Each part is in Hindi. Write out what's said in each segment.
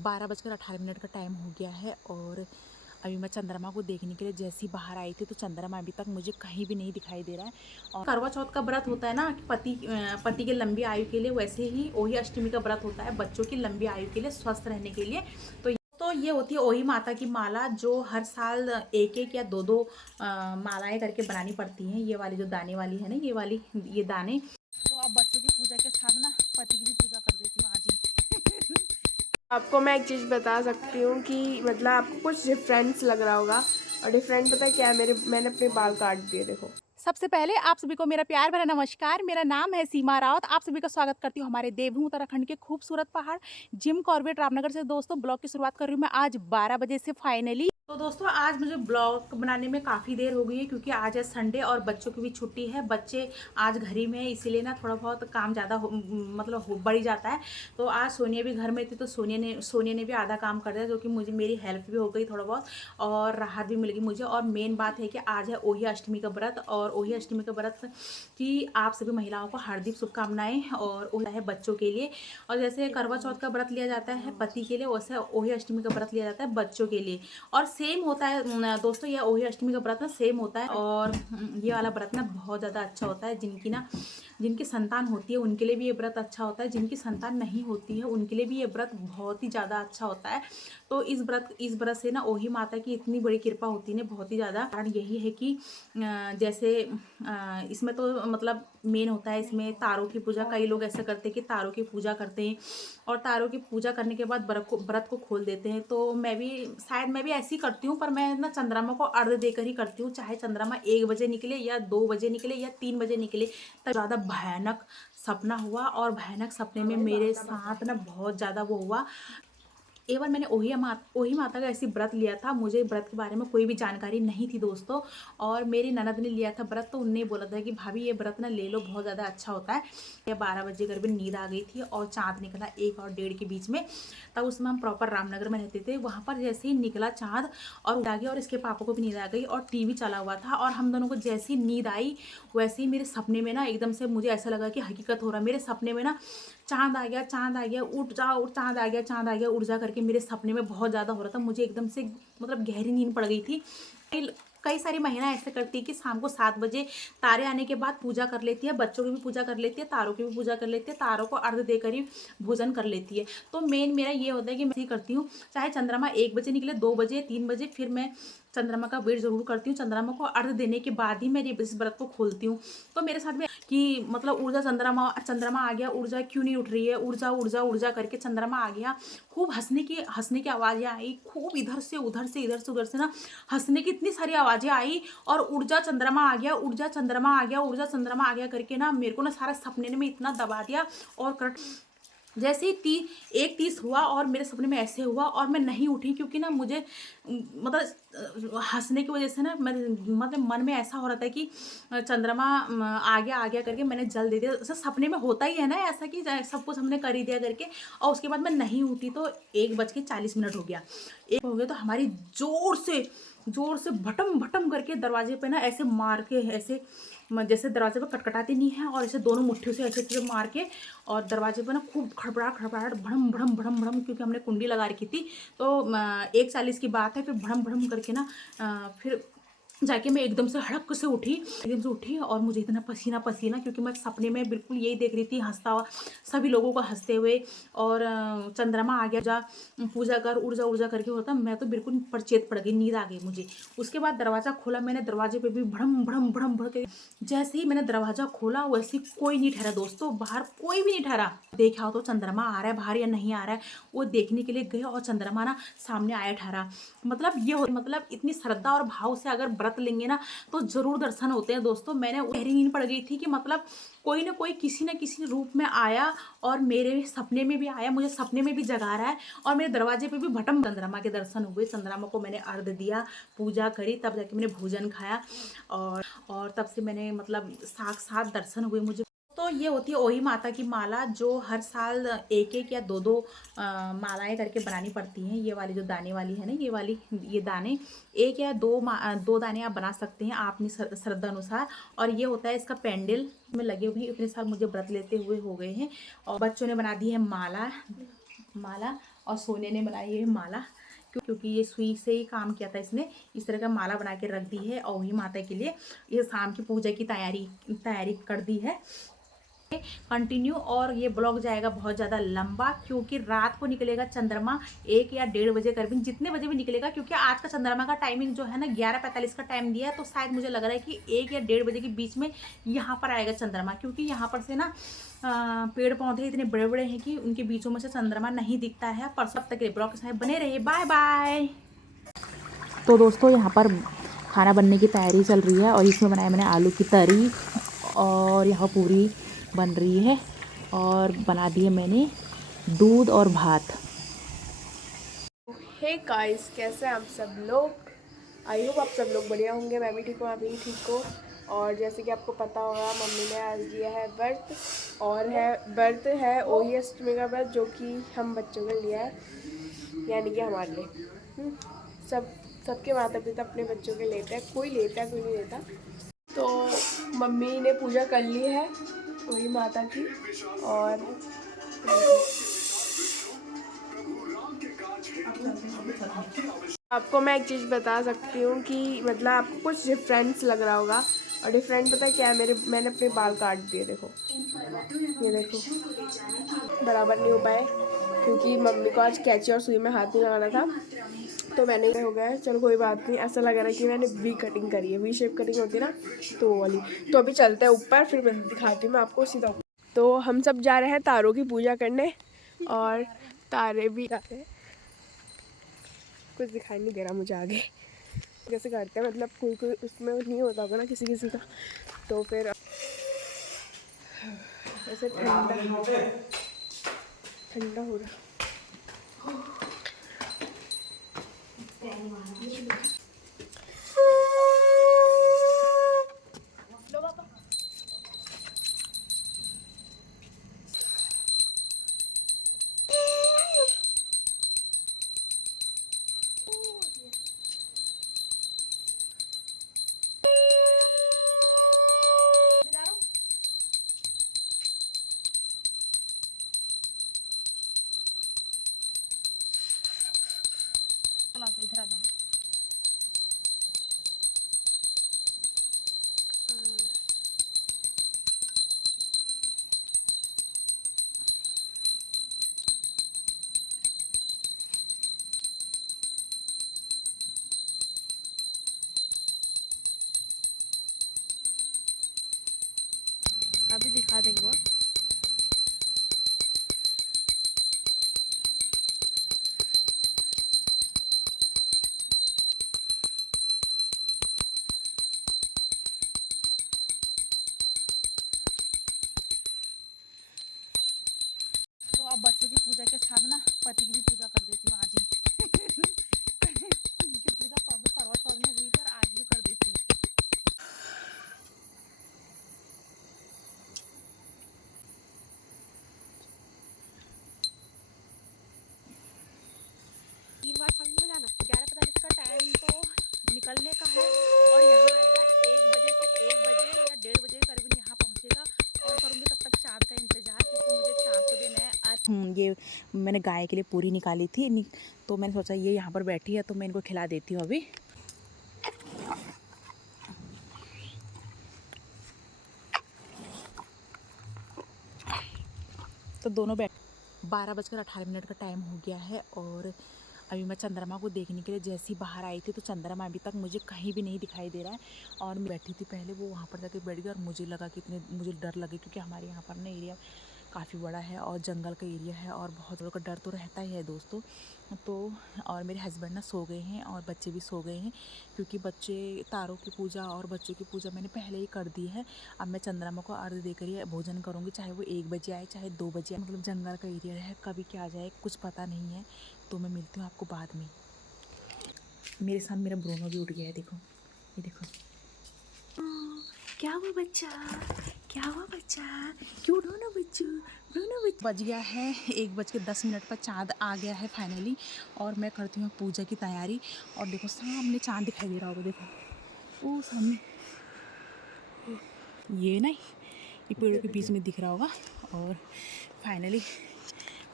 12:18 का टाइम हो गया है और अभी मैं चंद्रमा को देखने के लिए जैसे ही बाहर आई थी तो चंद्रमा अभी तक मुझे कहीं भी नहीं दिखाई दे रहा है। और करवा चौथ का व्रत होता है ना कि पति के लंबी आयु के लिए, वैसे ही ओही अष्टमी का व्रत होता है बच्चों की लंबी आयु के लिए, स्वस्थ रहने के लिए। तो ये होती है ओही माता की माला जो हर साल एक एक या दो दो मालाएं करके बनानी पड़ती हैं। ये वाली जो दाने वाली है ना, ये दाने। तो अब बच्चों की पूजा के साथ ना पति की भी पूजा कर देती हूँ आज ही। आपको मैं एक चीज़ बता सकती हूँ कि मतलब आपको कुछ डिफरेंस लग रहा होगा, और डिफरेंट पता है क्या है, मैंने अपने बाल काट दिए, देखो। सबसे पहले आप सभी को मेरा प्यार भरा नमस्कार। मेरा नाम है सीमा रावत। आप सभी का स्वागत करती हूँ हमारे देवभूमि उत्तराखंड के खूबसूरत पहाड़ जिम कॉर्बेट रामनगर से। दोस्तों ब्लॉग की शुरुआत कर रही हूँ मैं आज 12 बजे से फाइनली। तो दोस्तों आज मुझे ब्लॉग बनाने में काफ़ी देर हो गई है क्योंकि आज है संडे और बच्चों की भी छुट्टी है। बच्चे आज घर ही में है, इसीलिए ना थोड़ा बहुत काम ज़्यादा बढ़ ही जाता है। तो आज सोनिया भी घर में थी तो सोनिया ने भी आधा काम कर दिया, जो कि मुझे मेरी हेल्प भी हो गई थोड़ा बहुत और राहत भी मिल गई मुझे। और मेन बात है कि आज है ओही अष्टमी का व्रत, और ओही अष्टमी का व्रत की आप सभी महिलाओं को हार्दिक शुभकामनाएं। और ओही है बच्चों के लिए, और जैसे करवा चौथ का व्रत लिया जाता है पति के लिए, वैसे ओही अष्टमी का व्रत लिया जाता है बच्चों के लिए। और सेम होता है दोस्तों, ये ओही अष्टमी का व्रत ना सेम होता है। और ये वाला व्रत ना बहुत ज़्यादा अच्छा होता है। जिनकी संतान होती है उनके लिए भी ये व्रत अच्छा होता है, जिनकी संतान नहीं होती है उनके लिए भी ये व्रत बहुत ही ज़्यादा अच्छा होता है। तो इस व्रत से ना ओही माता की इतनी बड़ी कृपा होती है ना, बहुत ही ज़्यादा। कारण यही है कि जैसे इसमें तो मतलब मेन होता है इसमें तारों की पूजा। कई लोग ऐसा करते हैं कि तारों की पूजा करते हैं और तारों की पूजा करने के बाद व्रत को खोल देते हैं। तो मैं भी ऐसी करती हूँ, पर मैं ना चंद्रमा को अर्घ देकर ही करती हूँ। चाहे चंद्रमा 1 बजे निकले या 2 बजे निकले या 3 बजे निकले, तब ज़्यादा भयानक सपना हुआ। और भयानक सपने में मेरे साथ ना बहुत ज़्यादा वो हुआ। एक बार मैंने ओही माता का ऐसी व्रत लिया था। मुझे व्रत के बारे में कोई भी जानकारी नहीं थी दोस्तों, और मेरी ननद ने लिया था व्रत, तो उनने बोला था कि भाभी ये व्रत ना ले लो, बहुत ज़्यादा अच्छा होता है। या 12 बजे करीब नींद आ गई थी और चाँद निकला 1 और 1:30 के बीच में। तब उसमें हम प्रॉपर रामनगर में रहते थे। वहाँ पर जैसे ही निकला चाँद और आ गया, और इसके पापा को भी नींद आ गई और टीवी चला हुआ था, और हम दोनों को जैसी नींद आई वैसे ही मेरे सपने में ना एकदम से मुझे ऐसा लगा कि हकीकत हो रहा है। मेरे सपने में ना चाँद आ गया, चाँद आ गया, उठ जा, उठ, चाँद आ गया, चाँद आ गया, उठ जा करके मेरे सपने में बहुत ज़्यादा हो रहा था। मुझे एकदम से मतलब गहरी नींद पड़ गई थी। कई सारी महिलाएं ऐसे करती है कि शाम को 7 बजे तारे आने के बाद पूजा कर लेती है, बच्चों की भी पूजा कर लेती है, तारों की भी पूजा कर लेती है, तारों को अर्घ देकर ही भोजन कर लेती है। तो मेन मेरा ये होता है कि मैं ही करती हूँ। चाहे चंद्रमा 1 बजे निकले, 2 बजे, 3 बजे, फिर मैं चंद्रमा का वेट जरूर करती हूँ। चंद्रमा को अर्घ देने के बाद ही मैं इस व्रत को खोलती हूँ। तो मेरे साथ में कि मतलब ऊर्जा चंद्रमा चंद्रमा आ गया, ऊर्जा क्यों नहीं उठ रही है, ऊर्जा ऊर्जा ऊर्जा करके चंद्रमा आ गया। खूब हंसने की आवाज़ें आई, खूब इधर से उधर से उधर से ना हंसने की इतनी सारी आवाज़ें आई। और ऊर्जा चंद्रमा आ गया, ऊर्जा चंद्रमा आ गया, ऊर्जा चंद्रमा आ गया करके ना मेरे को ना सारा सपने में इतना दबा दिया। और जैसे ही 1:30 हुआ और मेरे सपने में ऐसे हुआ और मैं नहीं उठी, क्योंकि ना मुझे मतलब हंसने की वजह से ना मैं मतलब मन में ऐसा हो रहा था कि चंद्रमा आ गया करके मैंने जल दे दिया। सपने में होता ही है ना ऐसा कि सब कुछ हमने कर ही दिया करके। और उसके बाद मैं नहीं उठी तो 1:40 हो गया। एक हो गया तो हमारी जोर से भटम भटम करके दरवाजे पे ना ऐसे मार के, ऐसे जैसे दरवाजे पे खटखटाती नहीं है, और ऐसे दोनों मुट्ठियों से ऐसे मार के, और दरवाजे पे ना खूब खड़बड़ाहट भड़म भड़म भड़म भड़म, क्योंकि हमने कुंडी लगा रखी थी। तो 1:40 की बात है, फिर भड़म भड़म करके ना फिर जाके मैं एकदम से हड़क से उठी और मुझे इतना पसीना पसीना, क्योंकि मैं सपने में बिल्कुल यही देख रही थी, हंसता हुआ सभी लोगों को हंसते हुए। और चंद्रमा आ गया, जा पूजा कर, ऊर्जा ऊर्जा करके होता। मैं तो बिल्कुल परचेत पड़ गई, नींद आ गई मुझे। उसके बाद दरवाज़ा खोला मैंने, दरवाजे पे भी भड़म भड़म भड़म भड़ के जैसे ही मैंने दरवाज़ा खोला वैसे ही कोई नहीं ठहरा दोस्तों, बाहर कोई भी नहीं ठहरा। देखा तो चंद्रमा आ रहा है बाहर या नहीं आ रहा है, वो देखने के लिए गए और चंद्रमा ना सामने आया ठहरा। मतलब इतनी श्रद्धा और भाव से अगर व्रत लेंगे ना तो जरूर दर्शन होते हैं दोस्तों। मैंने गहरी नींद पड़ गई थी कि मतलब कोई ना कोई किसी न किसी रूप में आया, और मेरे सपने में भी आया, मुझे सपने में भी जगा रहा है, और मेरे दरवाजे पे भी भटम। चंद्रमा के दर्शन हुए, चंद्रमा को मैंने अर्घ दिया, पूजा करी, तब जाके मैंने भोजन खाया। और तब से मैंने मतलब साक्षात दर्शन हुए मुझे। तो ये होती है ओही माता की माला जो हर साल एक एक या दो दो मालाएं करके बनानी पड़ती हैं। ये वाली जो दाने वाली है ना, ये दाने, एक या दो दाने आप बना सकते हैं आप अपनी श्रद्धा अनुसार। और ये होता है इसका पेंडल में लगे हुए हैं। इतने साल मुझे व्रत लेते हुए हो गए हैं, और बच्चों ने बना दी है माला। और सोने ने बनाई है माला, क्योंकि ये सुई से ही काम किया था इसने। इस तरह का माला बना के रख दी है और वही माता के लिए ये शाम की पूजा की तैयारी कर दी है कंटिन्यू। और ये ब्लॉग जाएगा बहुत ज़्यादा लंबा, क्योंकि रात को निकलेगा चंद्रमा 1 या 1:30 बजे करीब, जितने बजे भी निकलेगा, क्योंकि आज का चंद्रमा का टाइमिंग जो है ना 11:45 का टाइम दिया है। तो शायद मुझे लग रहा है कि 1 या 1:30 बजे के बीच में यहाँ पर आएगा चंद्रमा, क्योंकि यहाँ पर से ना पेड़ पौधे इतने बड़े बड़े हैं कि उनके बीचों में से चंद्रमा नहीं दिखता है। परसों तक के ब्लॉग के साथ बने रहिए, बाय बाय। तो दोस्तों यहाँ पर खाना बनने की तैयारी चल रही है और इसमें बनाया मैंने आलू की तरी और यहाँ पूरी बन रही है और बना दिए मैंने दूध और भात। हे गाइस, कैसे हैं आप सब लोग? आई होप आप सब लोग बढ़िया होंगे। मैं भी ठीक हूँ, आप भी ठीक हो। और जैसे कि आपको पता होगा, मम्मी ने आज दिया है व्रत, और व्रत है ओही अष्टमी का व्रत, जो कि हम बच्चों के लिया है, यानी कि हमारे लिए। सबके माता पिता अपने बच्चों के लेते हैं, कोई लेता है कोई नहीं लेता। तो मम्मी ने पूजा कर ली है वही माता की। और आपको मैं एक चीज़ बता सकती हूँ कि मतलब आपको कुछ डिफरेंस लग रहा होगा। और डिफरेंट पता है क्या है? मैंने अपने बाल काट दिए, देखो, ये देखो, बराबर नहीं हो पाए क्योंकि मम्मी को आज कैंची और सुई में हाथ नहीं लगाना था। तो मैंने हो गया है, चलो कोई बात नहीं। ऐसा लग रहा है कि मैंने वी कटिंग करी है, वी शेप कटिंग होती है ना, तो वो वाली। तो अभी चलते हैं ऊपर, फिर मैं दिखाती हूँ मैं आपको सीधा। तो हम सब जा रहे हैं तारों की पूजा करने, और तारे भी जा रहे हैं। कुछ दिखाई नहीं दे रहा मुझे आगे कैसे करते हैं, मतलब कोई उसमें नहीं होता होगा ना किसी किसी का। तो फिर ऐसे ठंडा हो रहा। इधर आ जाओ। अभी दिखा देंगे वो। तो अब बच्चों की पूजा के साथ ना पति की भी पूजा कर देती हूँ आज ही उनकी पूजा करवा चौथ में हुई थी और आज भी कर देती हूँ। तीन बार संग में जाना, 11:45 का टाइम तो निकलने का है और यहाँ आएगा 1 बजे से 1 बजे या 1:30 बजे करीब यहाँ पहुँचेगा। और करूँगी तब तक चाँद का इंतज़ार, क्योंकि मुझे चाँद को देना है आज। ये मैंने गाय के लिए पूरी निकाली थी, तो मैंने सोचा ये यहाँ पर बैठी है तो मैं इनको खिला देती हूँ अभी। तो दोनों 12:18 का टाइम हो गया है और अभी मैं चंद्रमा को देखने के लिए जैसे ही बाहर आई थी तो चंद्रमा अभी तक मुझे कहीं भी नहीं दिखाई दे रहा है। और मैं बैठी थी पहले, वो वहाँ पर जाके बैठ गई और मुझे लगा कि मुझे डर लगे, क्योंकि हमारे यहाँ पर ना एरिया काफ़ी बड़ा है और जंगल का एरिया है और बहुत लोगों का डर तो रहता ही है दोस्तों। तो और मेरे हस्बैंड ना सो गए हैं और बच्चे भी सो गए हैं, क्योंकि बच्चे तारों की पूजा और बच्चों की पूजा मैंने पहले ही कर दी है। अब मैं चंद्रमा को अर्घ देकर ही भोजन करूँगी, चाहे वो 1 बजे आए चाहे 2 बजे आए। मतलब जंगल का एरिया है, कभी क्या आ जाए कुछ पता नहीं है। तो मैं मिलती हूँ आपको बाद में। मेरे साथ मेरा ब्रोनो भी उठ गया है, देखो, ये देखो। क्या हुआ बच्चा, क्या हुआ बच्चा, क्यों रोना बच्चू, रोना बच्चा। बज गया है 1:10 पर, चाँद आ गया है फाइनली और मैं करती हूँ पूजा की तैयारी। और देखो सामने चाँद दिखाई दे रहा होगा, देखो वो सामने, ये नहीं, ये पेड़ों के बीच में दिख रहा होगा। और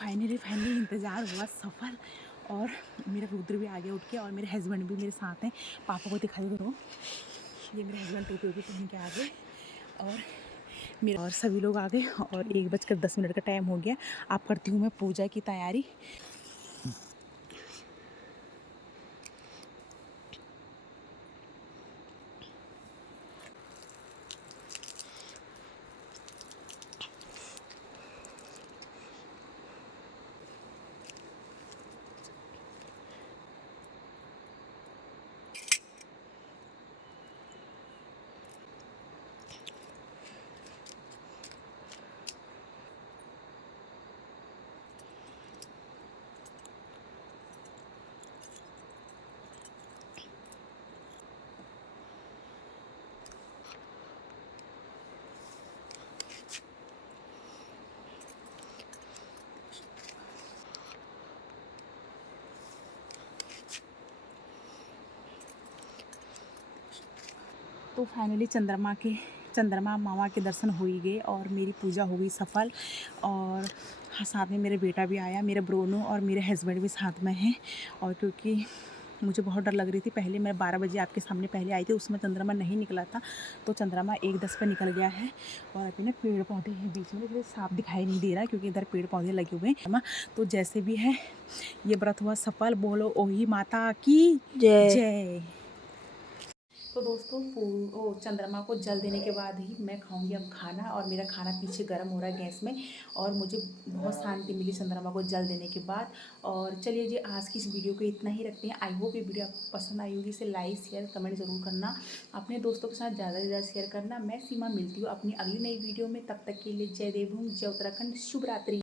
फाइनली इंतज़ार हुआ सफल। और मेरा रुद्र भी आ गया उठ के, और मेरे हस्बैंड भी मेरे साथ हैं। पापा को दिखाई करो, ये मेरे हस्बैंड टोपी वोपी पहन के आ गए, और सभी लोग आ गए। और 1:10 का टाइम हो गया। अब करती हूँ मैं पूजा की तैयारी। तो फाइनली चंद्रमा मामा के दर्शन हो ही गए, और मेरी पूजा हो गई सफल। और साथ में मेरे बेटा भी आया, मेरे ब्रोनो और मेरे हस्बैंड भी साथ में हैं। और क्योंकि मुझे बहुत डर लग रही थी, पहले मैं 12 बजे आपके सामने पहले आई थी, उसमें चंद्रमा नहीं निकला था, तो चंद्रमा 1:10 पर निकल गया है। और अभी ना पेड़ पौधे हैं बीच में, इसलिए साफ दिखाई नहीं दे रहा क्योंकि इधर पेड़ पौधे लगे हुए हैं। तो जैसे भी है, ये व्रत हुआ सफल। बोलो ओही माता की जय। तो दोस्तों, चंद्रमा को जल देने के बाद ही मैं खाऊंगी अब खाना। और मेरा खाना पीछे गर्म हो रहा है गैस में, और मुझे बहुत शांति मिली चंद्रमा को जल देने के बाद। और चलिए जी, आज की इस वीडियो को इतना ही रखते हैं। आई होप ये वीडियो आपको पसंद आई होगी। इसे लाइक शेयर कमेंट ज़रूर करना, अपने दोस्तों के साथ ज़्यादा से ज़्यादा शेयर करना। मैं सीमा मिलती हूँ अपनी अगली नई वीडियो में, तब तक के लिए जय देवभूमि, जय उत्तराखंड, शुभ रात्रि।